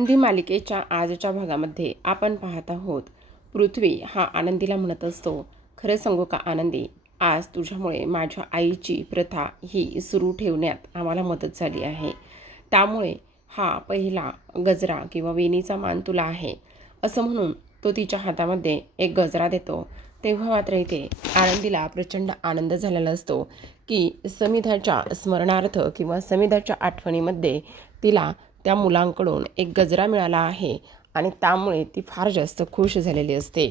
आनंदी मालिकेच्या आजच्या भागामध्ये आपण पाहत आहोत. पृथ्वी हा आनंदीला म्हणत असतो, खरं सांगू का आनंदी, आज तुझ्यामुळे माझ्या आईची प्रथा ही सुरू ठेवण्यात आम्हाला मदत झाली आहे. त्यामुळे हा पहिला गजरा किंवा वेणीचा मान तुला आहे, असं म्हणून तो तिच्या हातामध्ये एक गजरा देतो. तेव्हा मात्र इथे आनंदीला प्रचंड आनंद झालेला असतो की समिधाच्या स्मरणार्थ किंवा समिधाच्या आठवणीमध्ये तिला त्या मुलांकडून एक गजरा मिळाला आहे आणि त्यामुळे ती फार जास्त खुश झालेली असते.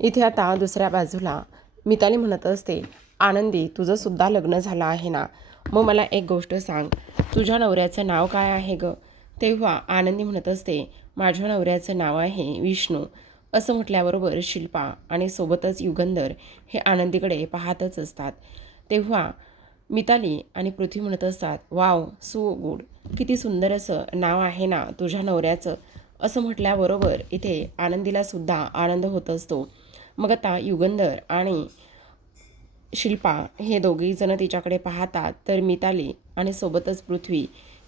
इथे आता दुसऱ्या बाजूला मिताली म्हणत असते, आनंदी तुझंसुद्धा लग्न झालं आहे ना, मग मला एक गोष्ट सांग, तुझ्या नवऱ्याचं नाव काय आहे गं? तेव्हा आनंदी म्हणत असते, माझ्या नवऱ्याचं नाव आहे विष्णू. असं म्हटल्याबरोबर शिल्पा आणि सोबतच युगंधर हे आनंदीकडे पाहतच असतात. तेव्हा मिताली आणि पृथ्वी म्हणत असतात, वाव सो गुड, किती सुंदर असं नाव आहे ना तुझ्या नवऱ्याचं. असं म्हटल्याबरोबर इथे आनंदीला सुद्धा आनंद होत असतो. मग आता युगंधर आणि शिल्पा हे दोघेही जण तिच्याकडे पाहतात, तर मिताली आणि सोबतच पृथ्वी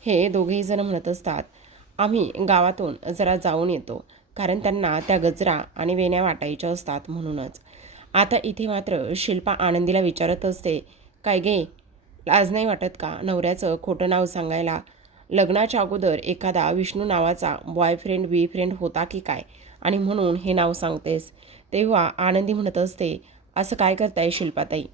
हे दोघेही जण म्हणत असतात, आम्ही गावातून जरा जाऊन येतो, कारण त्यांना त्या गजरा आणि वेण्या वाटायच्या असतात म्हणूनच. आता इथे मात्र शिल्पा आनंदीला विचारत असते, काय गे, लाज नाही वाटत का नवऱ्याचं खोटं नाव सांगायला? लग्नाच्या अगोदर एखादा विष्णू नावाचा बॉयफ्रेंड होता की काय, आणि म्हणून हे नाव सांगतेस? तेव्हा आनंदी म्हणत असते, असं काय करताय शिल्पाताई?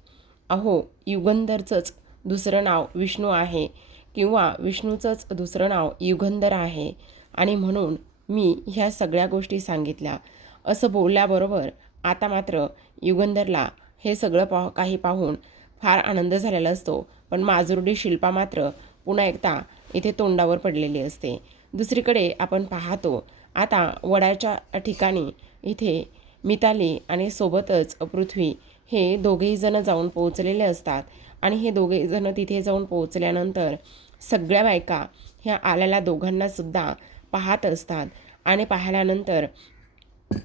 अहो, युगंधरचंच दुसरं नाव विष्णू आहे किंवा विष्णूचंच दुसरं नाव युगंधर आहे, आणि म्हणून मी ह्या सगळ्या गोष्टी सांगितल्या. असं बोलल्याबरोबर आता मात्र युगंधरला हे सगळं काही पाहून फार आनंद झालेला असतो. पण माजुरडी शिल्पा मात्र पुन्हा एकदा इथे तोंडावर पडलेली असते. दुसरीकडे आपण पाहतो, आता वडाच्या ठिकाणी इथे मिताली आणि सोबतच पृथ्वी हे दोघेही जण जाऊन पोहोचलेले असतात. आणि हे दोघेही जण तिथे जाऊन पोहोचल्यानंतर सगळ्या बायका ह्या आलेल्या दोघांनासुद्धा पाहत असतात. आणि पाहिल्यानंतर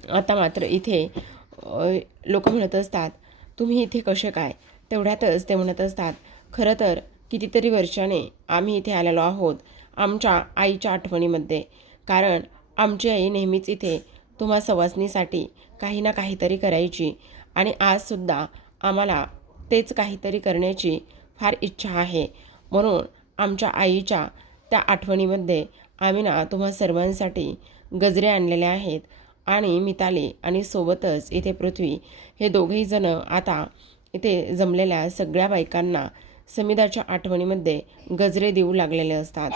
आता मात्र इथे लोक म्हणत असतात, तुम्ही इथे कसे काय? तेवढ्यातच ते म्हणत असतात, खरं तर कितीतरी वर्षाने आम्ही इथे आलेलो आहोत आमच्या आईच्या आठवणीमध्ये, कारण आमची आई नेहमीच इथे तुम्हा सवासणीसाठी काही ना काहीतरी करायची, आणि आजसुद्धा आम्हाला तेच काहीतरी करण्याची फार इच्छा आहे. म्हणून आमच्या आईच्या त्या आठवणीमध्ये आम्ही ना तुम्हा सर्वांसाठी गजरे आणलेले आहेत. आणि मिताली आणि सोबतच इथे पृथ्वी हे दोघेही जण आता इथे जमलेल्या सगळ्या बायकांना समिधाच्या आठवणीमध्ये गजरे देऊ लागलेले असतात.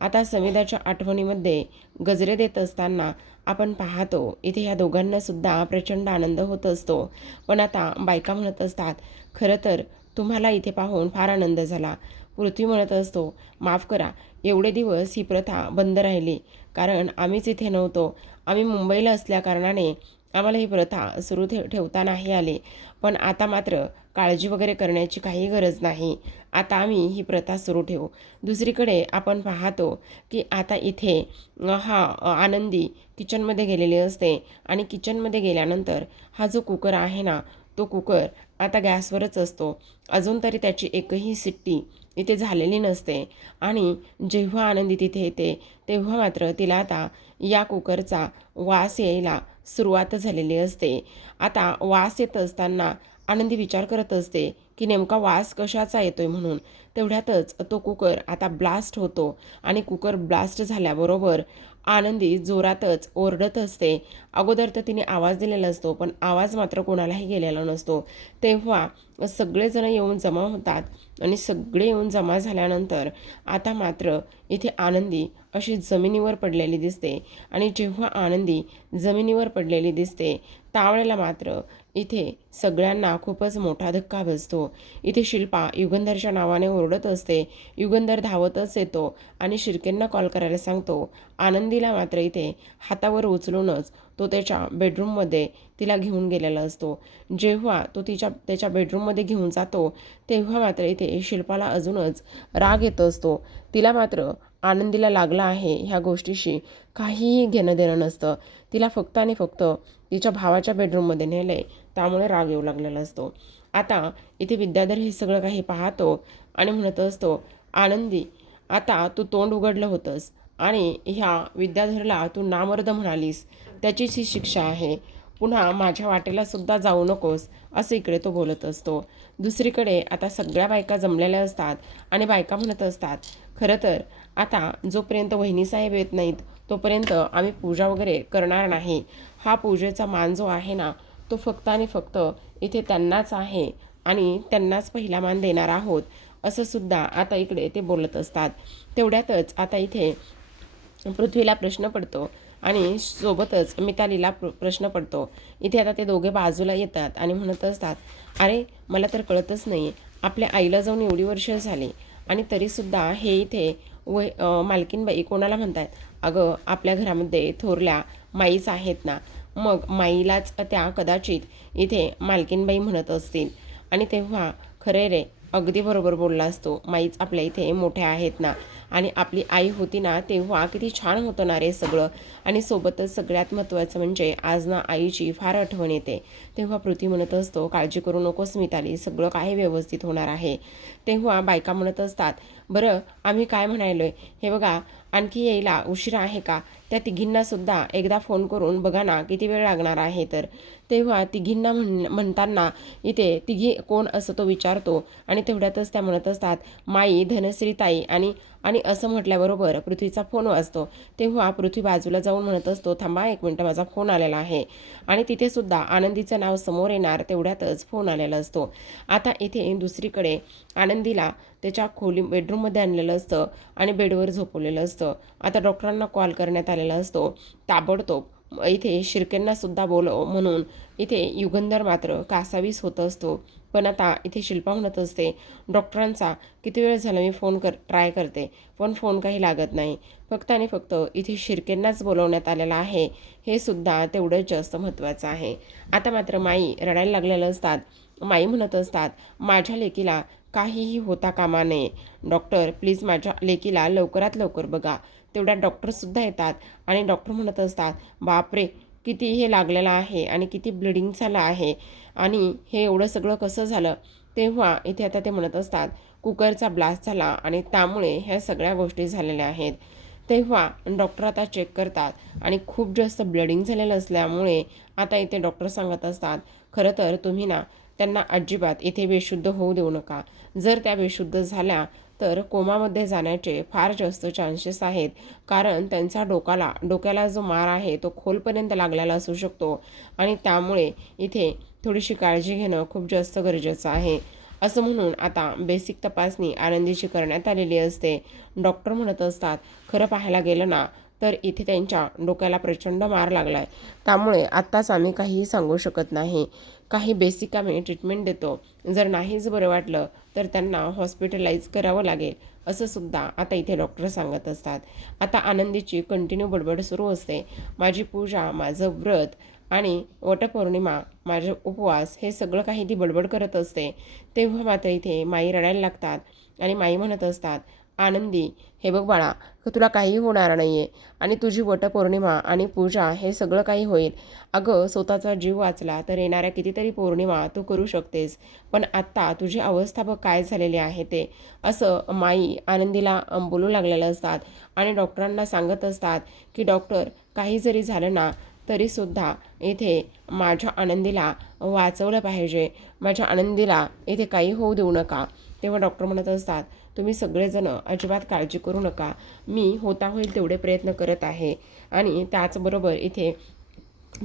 आता समिधाच्या आठवणीमध्ये गजरे देत असताना आपण पाहतो, इथे ह्या दोघांनासुद्धा प्रचंड आनंद होत असतो. पण आता बायका म्हणत असतात, खरं तर तुम्हाला इथे पाहून फार आनंद झाला. पृथ्वी म्हणत असतो, माफ करा, एवढे दिवस ही प्रथा बंद राहिली, कारण आम्हीच इथे नव्हतो. आम्ही मुंबईला असल्याकारणाने आम्हाला ही प्रथा सुरू ठेवता नाही आली. पण आता मात्र काळजी वगैरे करण्याची काही गरज नाही. आता आम्ही ही प्रथा सुरू ठेवू. दुसरीकडे आपण पाहतो की आता इथे हा आनंदी किचनमध्ये गेलेली असते, आणि किचनमध्ये गेल्यानंतर हा जो कुकर आहे ना, तो कुकर आता गॅसवरच असतो. अजून तरी त्याची एकही शिट्टी इथे झालेली नसते. आणि जेव्हा आनंदी तिथे येते तेव्हा मात्र तिला आता या कुकरचा वास यायला सुरुवात झालेली असते. आता वास येत असताना आनंदी विचार करत असते की नेमका वास कशाचा येतोय म्हणून. तेवढ्यातच तो कुकर आता ब्लास्ट होतो, आणि कुकर ब्लास्ट झाल्याबरोबर आनंदी जोरातच ओरडत असते. अगोदर तर तिने आवाज दिलेला असतो, पण आवाज मात्र कोणालाही गेलेला नसतो. तेव्हा सगळेजण येऊन जमा होतात, आणि सगळे येऊन जमा झाल्यानंतर आता मात्र इथे आनंदी अशी जमिनीवर पडलेली दिसते. आणि जेव्हा आनंदी जमिनीवर पडलेली दिसते त्यावेळेला मात्र इथे सगळ्यांना खूपच मोठा धक्का बसतो. इथे शिल्पा युगंधरच्या नावाने ओरडत असते. युगंधर धावतच येतो आणि शिर्केंना कॉल करायला सांगतो. आनंदीला मात्र इथे हातावर उचलूनच तो त्याच्या बेडरूममध्ये तिला घेऊन गेलेला असतो. जेव्हा तो त्याच्या बेडरूममध्ये घेऊन जातो तेव्हा मात्र इथे शिल्पाला अजूनच राग येत असतो. तिला मात्र आनंदीला लागला आहे ह्या गोष्टीशी काहीही घेणं देणं नसतं. तिला फक्त आणि फक्त तिच्या भावाच्या बेडरूममध्ये नेले, त्यामुळे राग येऊ लागलेला असतो. आता इथे विद्याधर हे सगळं काही पाहतो आणि म्हणत असतो, आनंदी, आता तू तोंड उघडलं होतंस, आणि ह्या विद्याधरला तू नामर्द म्हणालीस, त्याचीच ही शिक्षा आहे. पुन्हा माझ्या वाटेला सुद्धा जाऊ नकोस, असं इकडे तो बोलत असतो. दुसरीकडे आता सगळ्या बायका जमलेल्या असतात आणि बायका म्हणत असतात, खरं तर आता जोपर्यंत वहिनीसाहेब येत नाहीत तोपर्यंत आम्ही पूजा वगैरे करणार नाही. हा पूजेचा मान जो आहे ना, तो फक्त आणि फक्त इथे त्यांनाच आहे आणि त्यांनाच पहिला मान देणार आहोत, असं सुद्धा आता इकडे ते बोलत असतात. तेवढ्यातच आता इथे पृथ्वीला प्रश्न पडतो आणि सोबतच मितालीला प्रश्न पडतो. इथे आता ते दोघे बाजूला येतात आणि म्हणत असतात, अरे मला तर कळतच नाही, आपल्या आईला जाऊन एवढी वर्ष झाली आणि तरीसुद्धा हे इथे मालकीनबाई कोणाला म्हणतात? अगं आपल्या घरामध्ये थोरल्या माईच आहेत ना, मग माईलाच त्या कदाचित इथे मालकीनबाई म्हणत असतील. आणि तेव्हा खरे रे, अगदी बरोबर बोलला असतो, माईच आपल्या इथे मोठ्या आहेत ना, आणि आपली आई होती ना तेव्हा किती छान होतं ना रे सगळं. आणि सोबतच सगळ्यात महत्त्वाचं म्हणजे आज ना आईची फार आठवण येते. तेव्हा पृथ्वी म्हणत असतो, काळजी करू नकोस मिताली, सगळं काही व्यवस्थित होणार आहे. तेव्हा बायका म्हणत असतात, बरं आम्ही काय म्हणायलोय हे बघा, आणखी यायला उशीर आहे का? त्या तिघींनासुद्धा एकदा फोन करून बघा ना किती वेळ लागणार आहे तर. तेव्हा तिघींना म्हणताना इथे तिघी कोण असं तो विचारतो आणि तेवढ्यातच त्या म्हणत असतात, माई, धनश्री ताई आणि आणि असं म्हटल्याबरोबर पृथ्वीचा फोन वाजतो. तेव्हा पृथ्वी बाजूला जाऊन म्हणत असतो, थांबा एक मिनटं, माझा फोन आलेला आहे. आणि तिथे सुद्धा आनंदीचं नाव समोर येणार तेवढ्यातच फोन आलेला असतो. आता इथे दुसरीकडे आनंदीला त्याच्या बेडरूममध्ये आणलेलं असतं आणि बेडवर झोपवलेलं असतं. आता डॉक्टरांना कॉल करण्यात आलेला असतो. ताबडतोब इथे शिर्केंनासुद्धा बोलव म्हणून इथे युगंधर मात्र कासावीस होत असतो. पण आता इथे शिल्पा म्हणत असते, डॉक्टरांचा किती वेळ झाला मी फोन ट्राय करते, पण फोन काही लागत नाही. फक्त आणि फक्त इथे शिर्केंनाच बोलवण्यात आलेला आहे, हे सुद्धा तेवढंच जास्त महत्त्वाचं आहे. आता मात्र माई रडायला लागलेलं असतात. माई म्हणत असतात, माझ्या लेकीला काहीही होता कामा नये. डॉक्टर प्लीज माझ्या लेकीला लवकरात लवकर बघा. तेवढ्यात डॉक्टरसुद्धा येतात आणि डॉक्टर म्हणत असतात, बापरे किती हे लागलेलं आहे आणि किती ब्लिडिंग झालं आहे आणि हे एवढं सगळं कसं झालं? तेव्हा इथे आता ते म्हणत असतात, कुकरचा ब्लास्ट झाला आणि त्यामुळे ह्या सगळ्या गोष्टी झालेल्या आहेत. तेव्हा डॉक्टर आता चेक करतात आणि खूप जास्त ब्लिडिंग झालेलं असल्यामुळे आता इथे डॉक्टर सांगत असतात, खरं तर तुम्ही ना त्यांना अजिबात इथे बेशुद्ध होऊ देऊ नका. जर त्या बेशुद्ध झाल्या तर कोमामध्ये जाण्याचे फार जास्त चान्सेस आहेत, कारण त्यांचा डोक्याला जो मार आहे तो खोलपर्यंत लागलेला असू शकतो आणि त्यामुळे इथे थोडीशी काळजी घेणं खूप जास्त गरजेचं आहे. असं म्हणून आता बेसिक तपासणी आनंदीची करण्यात आलेली असते. डॉक्टर म्हणत असतात, खरं पाहायला गेलं ना तर इथे त्यांच्या डोक्याला प्रचंड मार लागला आहे, त्यामुळे आत्ताच आम्ही काहीही सांगू शकत नाही. काही बेसिक आम्ही ट्रीटमेंट देतो, जर नाहीच बरं वाटलं तर त्यांना हॉस्पिटलाइज करावं लागेल, असं सुद्धा आता इथे डॉक्टर सांगत असतात. आता आनंदीची कंटिन्यू बडबड सुरू असते, माझी पूजा, माझं व्रत आणि वटपौर्णिमा, माझे उपवास, हे सगळं काही ती बडबड करत असते. तेव्हा मात्र इथे माई रडायला लागतात आणि माई म्हणत असतात, आनंदी हे बघ बाळा, तुला काही होणार नाही आहे आणि तुझी वटपौर्णिमा आणि पूजा हे सगळं काही होईल. अगं स्वतःचा जीव वाचला तर येणाऱ्या कितीतरी पौर्णिमा तू करू शकतेस, पण आत्ता तुझी अवस्था बघ काय झालेली आहे ते, असं माई आनंदीला बोलू लागलेलं असतात. आणि डॉक्टरांना सांगत असतात की डॉक्टर काही जरी झालं ना तरीसुद्धा इथे माझ्या आनंदीला वाचवलं पाहिजे, माझ्या आनंदीला इथे काही होऊ देऊ नका. तेव्हा डॉक्टर म्हणत असतात, तुम्ही सगळेजण अजिबात काळजी करू नका, मी होता होईल तेवढे प्रयत्न करत आहे आणि त्याचबरोबर इथे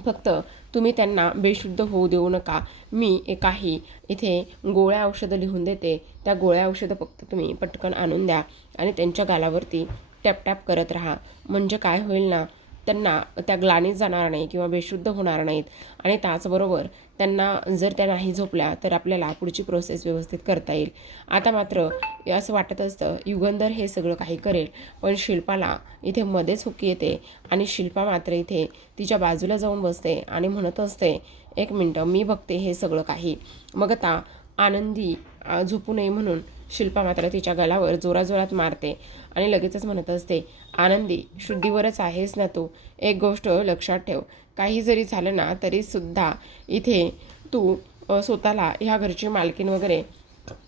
फक्त तुम्ही त्यांना बेशुद्ध होऊ देऊ नका. मी काही इथे गोळ्या औषधं लिहून देते, त्या गोळ्या औषधं फक्त तुम्ही पटकन आणून द्या आणि त्यांच्या गालावरती टॅप करत राहा. म्हणजे काय होईल ना, त्यांना त्या ग्लानीत जाणार नाही किंवा बेशुद्ध होणार नाहीत आणि त्याचबरोबर त्यांना जर त्या नाही झोपल्या तर आपल्याला पुढची प्रोसेस व्यवस्थित करता येईल. आता मात्र असं वाटत असतं युगंधर हे सगळं काही करेल, पण शिल्पाला इथे मध्येच हुकी येते आणि शिल्पा मात्र इथे तिच्या बाजूला जाऊन बसते आणि म्हणत असते, एक मिनटं मी बघते हे सगळं काही. मग आता आनंदी झोपू नये म्हणून शिल्पा मात्र तिच्या गळावर जोराजोरात मारते आणि लगेचच म्हणत असते, आनंदी शुद्धीवरच आहेस ना तू, एक गोष्ट लक्षात ठेव, काही जरी झालं ना तरीसुद्धा इथे तू स्वतःला ह्या घरची मालकीण वगैरे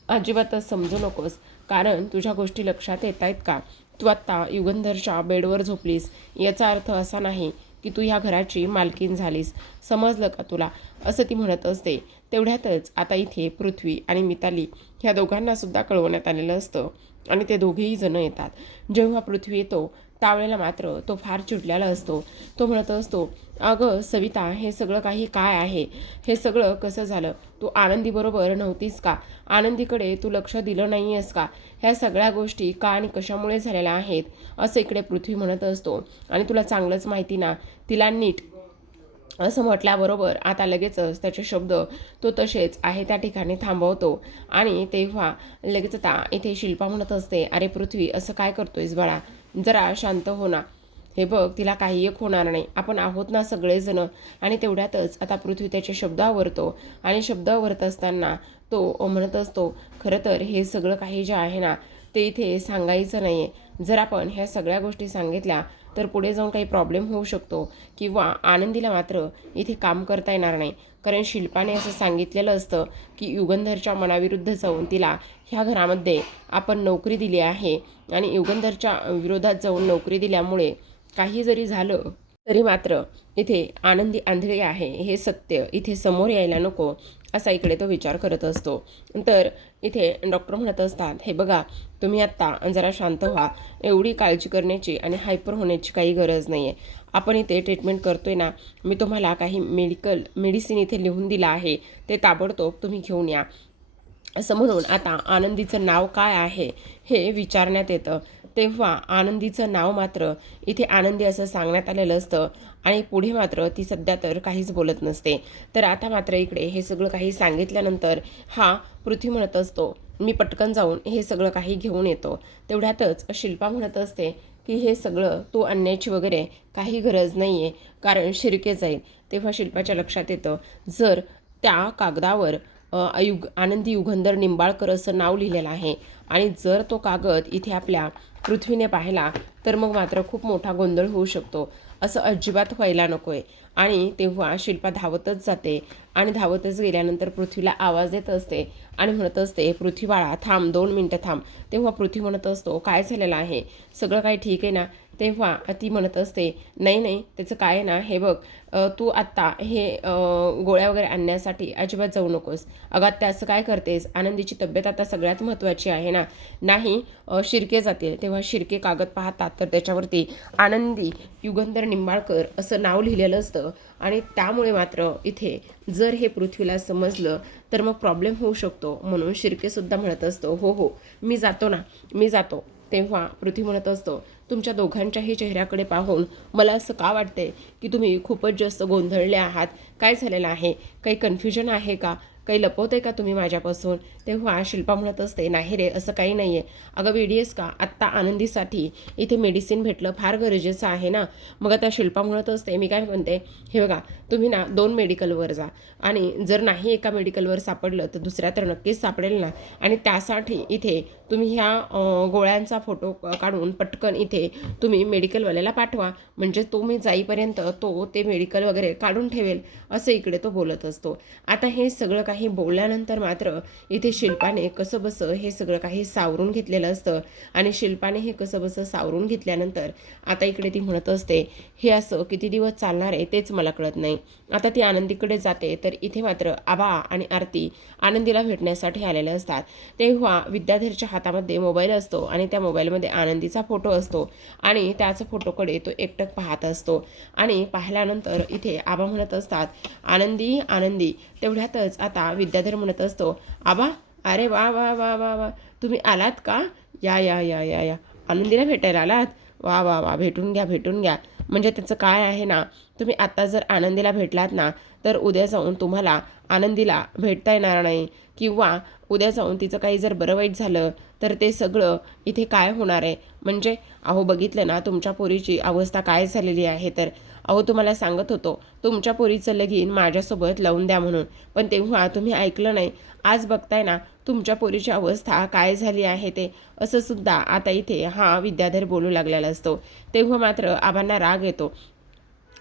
अजिबातच समजू नकोस, कारण तुझ्या गोष्टी लक्षात येत आहेत का? तू आत्ता युगंधरच्या बेडवर झोपलीस याचा अर्थ असा नाही की तू ह्या घराची मालकीण झालीस, समजलं का तुला, असं ती म्हणत असते. तेवढ्यातच आता इथे पृथ्वी आणि मिताली ह्या दोघांनासुद्धा कळवण्यात आलेलं असतं आणि ते दोघेही जण येतात. जेव्हा पृथ्वी येतो त्यावेळेला मात्र तो फार चिडलेला असतो. तो म्हणत असतो, अगं सविता, हे सगळं काही काय आहे, हे सगळं कसं झालं, तू आनंदीबरोबर नव्हतीस का, आनंदीकडे तू लक्ष दिलं नाही आहेस का, ह्या सगळ्या गोष्टी का आणि कशामुळे झालेल्या आहेत, असं इकडे पृथ्वी म्हणत असतो. आणि तुला चांगलंच माहिती ना, तिला नीट असं म्हटल्याबरोबर आता लगेचच त्याचे शब्द तो तसेच आहे त्या ठिकाणी थांबवतो. आणि तेव्हा लगेच आता इथे शिल्पा म्हणत असते, अरे पृथ्वी, असं काय करतोयस बाळा, जरा शांत हो ना, हे बघ तिला काही एक होणार नाही, आपण आहोत ना सगळेजण. आणि तेवढ्यातच आता पृथ्वी त्याचे शब्द आवरतो आणि शब्द आवरत असताना तो म्हणत असतो, खरं तर हे सगळं काही जे आहे ना ते इथे सांगायचं नाही आहे. जर आपण ह्या सगळ्या गोष्टी सांगितल्या तर पुढे जाऊन काही प्रॉब्लेम होऊ शकतो किंवा आनंदीला मात्र इथे काम करता येणार नाही. कारण शिल्पाने असं सांगितलेलं असतं की युगंधरच्या मनाविरुद्ध जाऊन तिला ह्या घरामध्ये आपण नोकरी दिली आहे आणि युगंधरच्या विरोधात जाऊन नोकरी दिल्यामुळे काही जरी झालं तरी मात्र इथे आनंदी आंधळी आहे हे सत्य इथे समोर यायला नको, असा इकडे तो विचार करत असतो. तर इथे डॉक्टर म्हणत असतात, हे बघा तुम्ही आत्ता जरा शांत व्हा, एवढी काळजी करण्याची आणि हायपर होण्याची काही गरज नाही आहे. आपण इथे ट्रीटमेंट करतोय ना, मी तुम्हाला काही मेडिसिन इथे लिहून दिलं आहे, ते ताबडतोब तुम्ही घेऊन या, असं म्हणून आता आनंदीचं नाव काय आहे हे विचारण्यात येतं. तेव्हा आनंदीचं नाव मात्र इथे आनंदी असं सांगण्यात आलेलं असतं आणि पुढे मात्र ती सध्या तर काहीच बोलत नसते. तर आता मात्र इकडे हे सगळं काही सांगितल्यानंतर हा पृथ्वी म्हणत असतो, मी पटकन जाऊन हे सगळं काही घेऊन येतो. तेवढ्यातच शिल्पा म्हणत असते की हे सगळं तू आणण्याची वगैरे काही गरज नाही आहे, कारण शिर्के जाईल. तेव्हा शिल्पाच्या लक्षात येतं, जर त्या कागदावर आनंदी युगंधर निंबाळकर असं नाव लिहिलेलं आहे आणि जर तो कागद इथे आपल्या पृथ्वीने पाहिला तर मग मात्र खूप मोठा गोंधळ होऊ शकतो, असं अजिबात व्हायला नको आहे. आणि तेव्हा शिल्पा धावतच जाते आणि धावतच गेल्यानंतर पृथ्वीला आवाज देत असते आणि म्हणत असते, पृथ्वी बाळा थांब, 2 मिनटं थांब. तेव्हा पृथ्वी म्हणत असतो, काय झालेलं आहे, सगळं काही ठीक आहे ना. तेव्हा ती म्हणत असते, नाही नाही, त्याचं काय आहे ना, हे बघ तू आत्ता हे गोळ्या वगैरे आणण्यासाठी अजिबात जाऊ नकोस. अगं आत्ता असं काय करतेस, आनंदीची तब्येत आता सगळ्यात महत्त्वाची आहे ना. नाही, शिर्के जातील. तेव्हा शिर्के कागद पाहतात तर त्याच्यावरती आनंदी युगंधर निंबाळकर असं नाव लिहिलेलं असतं आणि त्यामुळे मात्र इथे जर हे पृथ्वीला समजलं तर मग प्रॉब्लेम होऊ शकतो. म्हणून शिर्केसुद्धा म्हणत असतो, हो हो मी जातो ना, मी जातो. तेव्हा पृथ्वी म्हणत असतो, तुमच्या दोघांच्याही चेहऱ्याकडे पाहून मला असं का वाटतंय की तुम्ही खूपच जास्त गोंधळले आहात, काय झालेलं आहे, काही कन्फ्युजन आहे का, काही लपवते का तुम्ही माझ्यापासून. तेव्हा शिल्पा म्हणत असते, नाही रे, असं काही नाही आहे. अगं वेडीस का, आत्ता आनंदीसाठी इथे मेडिसिन भेटलं फार गरजेचं आहे ना. मग आता शिल्पा म्हणत असते, मी काय म्हणते, हे बघा तुम्ही ना 2 मेडिकलवर जा आणि जर नाही एका मेडिकलवर सापडलं तर दुसऱ्या तर नक्कीच सापडेल ना. आणि त्यासाठी इथे तुम्ही ह्या गोळ्यांचा फोटो काढून पटकन इथे तुम्ही मेडिकलवाल्याला पाठवा, म्हणजे तो मी जाईपर्यंत तो ते मेडिकल वगैरे काढून ठेवेल, असं इकडे तो बोलत असतो. आता हे सगळं काही बोलल्यानंतर मात्र इथे शिल्पाने कसंबसं हे सगळं काही सावरून घेतलेलं असतं आणि शिल्पाने हे कसंबसं सावरून घेतल्यानंतर आता इकडे ती म्हणत असते, हे असं किती दिवस चालणार आहे तेच मला कळत नाही. आता ती आनंदीकडे जाते तर इथे मात्र आबा आणि आरती आनंदीला भेटण्यासाठी आलेले असतात. तेव्हा विद्याधरच्या हातामध्ये मोबाईल असतो आणि त्या मोबाईलमध्ये आनंदीचा फोटो असतो आणि त्याच फोटोकडे तो एकटक पाहत असतो आणि पाहिल्यानंतर इथे आबा म्हणत असतात, आनंदी आनंदी. तेवढ्यातच आता विद्याधर म्हणत असतो, आबा, अरे वा वा वा वा वा, तुम्ही आलात का, या या या या या आनंदीला भेटायला आलात, वा वा वा, भेटून घ्या भेटून घ्या. म्हणजे त्याचं काय आहे ना, तुम्ही आत्ता जर आनंदीला भेटलात ना तर उद्या जाऊन तुम्हाला आनंदीला भेटता येणार नाही किंवा उद्या जाऊन तिचं काही जर बरं वाईट झालं तर ते सगळं इथे काय होणार आहे. म्हणजे अहो बघितलं ना तुमच्या पोरीची अवस्था काय झालेली आहे. तर अहो तुम्हाला सांगत होतो तुमच्या पोरीचं लगीन माझ्यासोबत लावून द्या म्हणून, पण तेव्हा तुम्ही ऐकलं नाही. आज बघताय ना तुमच्या पोरीची अवस्था काय झाली आहे ते, असं सुद्धा आता इथे हा विद्याधर बोलू लागलेला असतो. तेव्हा मात्र आबांना राग येतो.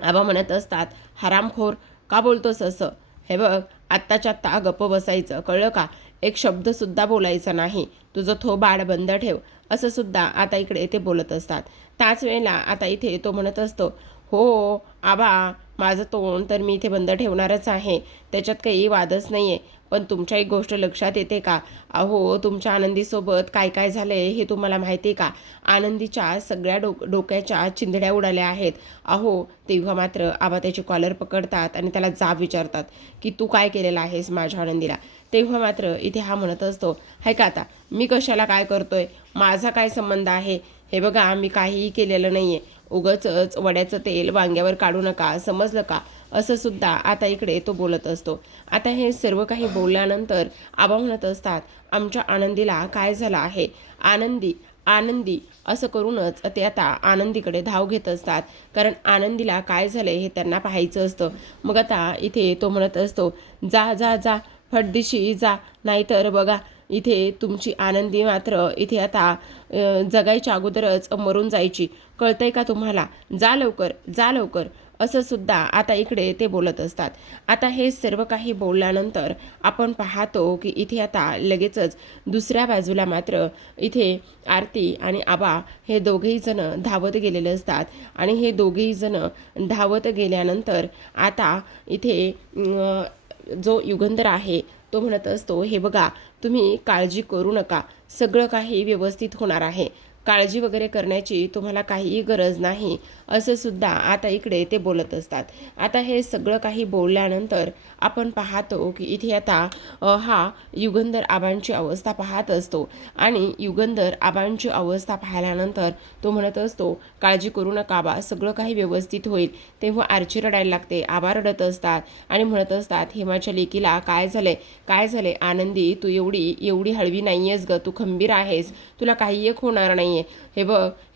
आबा म्हणत असतात, हरामखोर, का बोलतोस असं, हे बघ आत्ताच्या आत्ता गप्प बसायचं, कळलं का, एक शब्दसुद्धा बोलायचा नाही. तुझं थोबाड बंद ठेव, असं सुद्धा आता इकडे ते बोलत असतात. त्याच वेळेला आता इथे तो म्हणत असतो, हो आबा, माझं तोंड तर मी इथे बंद ठेवणारच आहे, त्याच्यात काही वादच नाही आहे. पण तुमच्या एक गोष्ट लक्षात येते का? अहो, तुमच्या आनंदीसोबत काय काय झालं आहे हे तुम्हाला माहिती आहे का? आनंदीच्या सगळ्या डोक्याच्या चिंधड्या उडाल्या आहेत. अहो, तेव्हा मात्र आबा त्याची कॉलर पकडतात आणि त्याला जाब विचारतात की तू काय केलेलं आहेस माझ्या आनंदीला. तेव्हा मात्र इथे हा म्हणत असतो, हाय का आता मी कशाला काय करतोय, माझा काय संबंध आहे? हे बघा, मी काहीही केलेलं नाही आहे. उगाचच वड्याचं तेल वांग्यावर काढू नका, समजलं का? असं सुद्धा आता इकडे तो बोलत असतो. आता हे सर्व काही बोलल्यानंतर आबा म्हणत असतात, आमच्या आनंदीला काय झालं आहे? आनंदी आनंदी असं करूनच ते आता आनंदीकडे धाव घेत असतात, कारण आनंदीला काय झालं हे त्यांना पाहायचं असतं. मग आता इथे तो म्हणत असतो, जा जा जा फटदिशी जा, नाहीतर बघा इथे तुमची आनंदी मात्र इथे आता जगायच्या अगोदरच मरून जायची, कळतंय का तुम्हाला? जा लवकर जा लवकर, असं सुद्धा आता इकडे ते बोलत असतात. आता हे सर्व काही बोलल्यानंतर आपण पाहतो की इथे आता लगेचच दुसऱ्या बाजूला मात्र इथे आरती आणि आबा हे दोघेही जण धावत गेलेले असतात. आणि हे दोघेही जण धावत गेल्यानंतर आता इथे जो युगंधर आहे तो म्हणत असतो, हे बघा तुम्ही काळजी करू नका, सगळं काही व्यवस्थित होणार आहे, काळजी वगैरे करण्याची तुम्हाला काहीही गरज नाही, असं सुद्धा आता इकडे ते बोलत असतात. आता हे सगळं काही बोलल्यानंतर आपण पाहतो की इथे आता हा युगंधर आबांची अवस्था पाहत असतो. आणि युगंधर आबांची अवस्था पाहिल्यानंतर तो म्हणत असतो, काळजी करू नका आबा, सगळं काही व्यवस्थित होईल. तेव्हा आरची रडायला लागते, आबा रडत असतात आणि म्हणत असतात, हे माझ्या लेकीला काय झाले काय झाले? आनंदी, तू एवढी हळवी नाही आहेस ग, तू खंबीर आहेस, तुला काही एक होणार नाही आहे.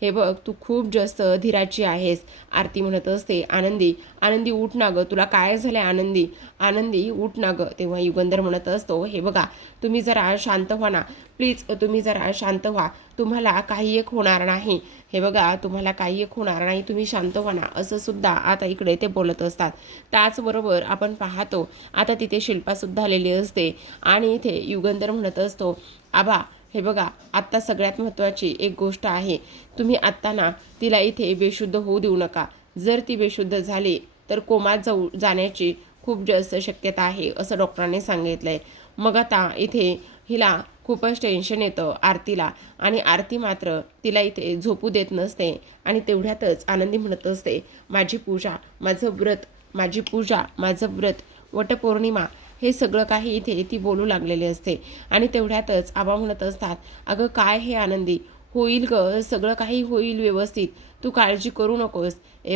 हे बघ तू खूप जास्त धीराची आहेस. आरती म्हणत असते, आनंदी आनंदी उठ ना ग, तुला काय झालं? आनंदी आनंदी उठ ना ग. तेव्हा युगंधर म्हणत असतो, हे बघा तुम्ही जरा शांत व्हा ना प्लीज, तुम्ही जरा शांत व्हा, तुम्हाला काही एक होणार नाही. हे बघा तुम्हाला काही एक होणार नाही, तुम्ही शांत व्हा ना, असं सुद्धा आता इकडे ते बोलत असतात. त्याचबरोबर आपण पाहतो आता तिथे शिल्पासुद्धा आलेली असते आणि इथे युगंधर म्हणत असतो, आबा हे बघा आत्ता सगळ्यात महत्त्वाची एक गोष्ट आहे, तुम्ही आत्ता ना तिला इथे बेशुद्ध होऊ देऊ नका. जर ती बेशुद्ध झाली तर कोमात जाण्याची खूप जास्त शक्यता आहे, असं डॉक्टरांनी सांगितलंय. मग आता इथे हिला खूपच टेन्शन येतं आरतीला, आणि आरती मात्र तिला इथे झोपू देत नसते. आणि तेवढ्यातच आनंदी म्हणत असते, माझी पूजा माझं व्रत वटपौर्णिमा, हे सगळं काही इथे ती बोलू लागलेली असते. आणि तेवढ्यातच आबा म्हणत असतात, अगं काय हे आनंदी, होईल ग, सगळं काही होईल व्यवस्थित, तू काळजी करू नकोस. ए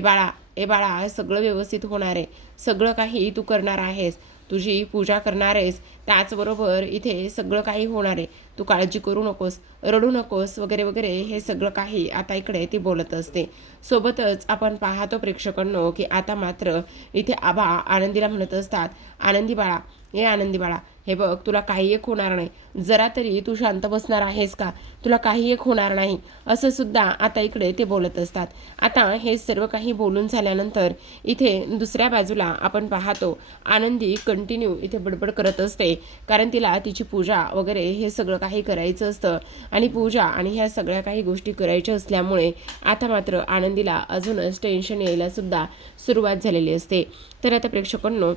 बाळा सगळं व्यवस्थित होणार आहे, सगळं काही तू करणार आहेस, तुझी पूजा करणार आहेस, त्याचबरोबर इथे सगळं काही होणार आहे, तू काळजी करू नकोस, रडू नकोस वगैरे वगैरे, हे सगळं काही आता इकडे ती बोलत असते. सोबतच आपण पाहतो प्रेक्षकांनो की आता मात्र इथे आबा आनंदीला म्हणत असतात, आनंदी बाळा हे बघ तुला काही एक होणार नाही, जरा तरी तू शांत बसणार आहेस का? तुला काही एक होणार नाही, असं सुद्धा आता इकडे ते बोलत असतात. आता हे सर्व काही बोलून झाल्यानंतर इथे दुसऱ्या बाजूला आपण पाहतो आनंदी कंटिन्यू इथे बडबड करत असते, कारण तिला तिची पूजा वगैरे हे सगळं काही करायचं असतं. आणि पूजा आणि ह्या सगळ्या काही गोष्टी करायच्या असल्यामुळे आता मात्र आनंदीला अजूनच टेन्शन यायला सुद्धा सुरुवात झालेली असते. तर आता प्रेक्षकांनो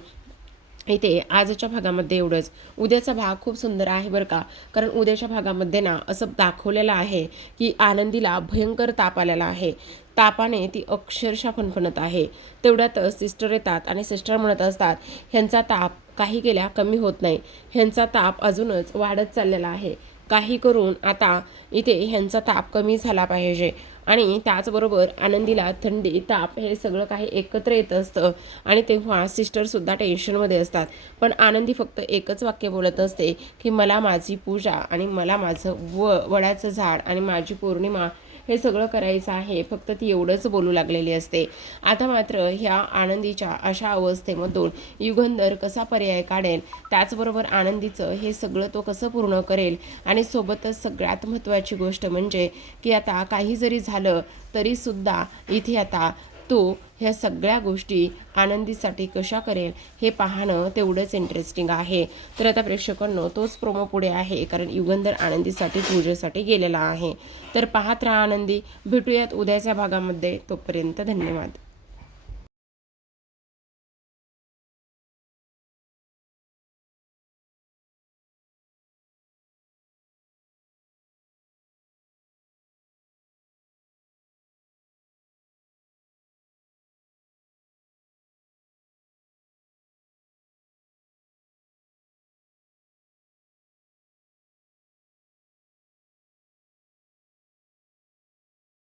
इथे आजच्या भागामध्ये एवढंच. उद्याचा भाग खूप सुंदर आहे बरं का, कारण उद्याच्या भागामध्ये ना असं दाखवलेलं आहे की आनंदीला भयंकर ताप आलेला आहे, तापाने ती अक्षरशः फणफणत आहे. तेवढ्यातच सिस्टर येतात आणि सिस्टर म्हणत असतात, ह्यांचा ताप काही केल्या कमी होत नाही, ह्यांचा ताप अजूनच वाढत चाललेला आहे, काही करून आता इथे ह्यांचा ताप कमी झाला पाहिजे. आणि त्याचबरोबर आनंदीला थंडी ताप हे सगळं काही एकत्र येत असतं. आणि तेव्हा सिस्टरसुद्धा टेन्शनमध्ये असतात. पण आनंदी फक्त एकच वाक्य बोलत असते की मला माझी पूजा आणि मला माझं वडाचं झाड आणि माझी पौर्णिमा हे सगळं करायचं आहे, फक्त ती एवढंच बोलू लागलेली असते. आता मात्र ह्या आनंदीच्या अशा अवस्थेमधून युगंधर कसा पर्याय काढेल, त्याचबरोबर आनंदीचं हे सगळं तो कसं पूर्ण करेल, आणि सोबतच सगळ्यात महत्त्वाची गोष्ट म्हणजे की आता काही जरी झालं तरीसुद्धा इथे आता तो ह्या सगळ्या गोष्टी आनंदीसाठी कशा करेल हे पाहणं तेवढंच इंटरेस्टिंग आहे. तर आता प्रेक्षकांनो तोच प्रोमो पुढे आहे, कारण युगंधर आनंदीसाठी पूजेसाठी गेलेला आहे. तर पाहत राहा आनंदी. भेटूयात उद्याच्या भागामध्ये. तोपर्यंत धन्यवाद.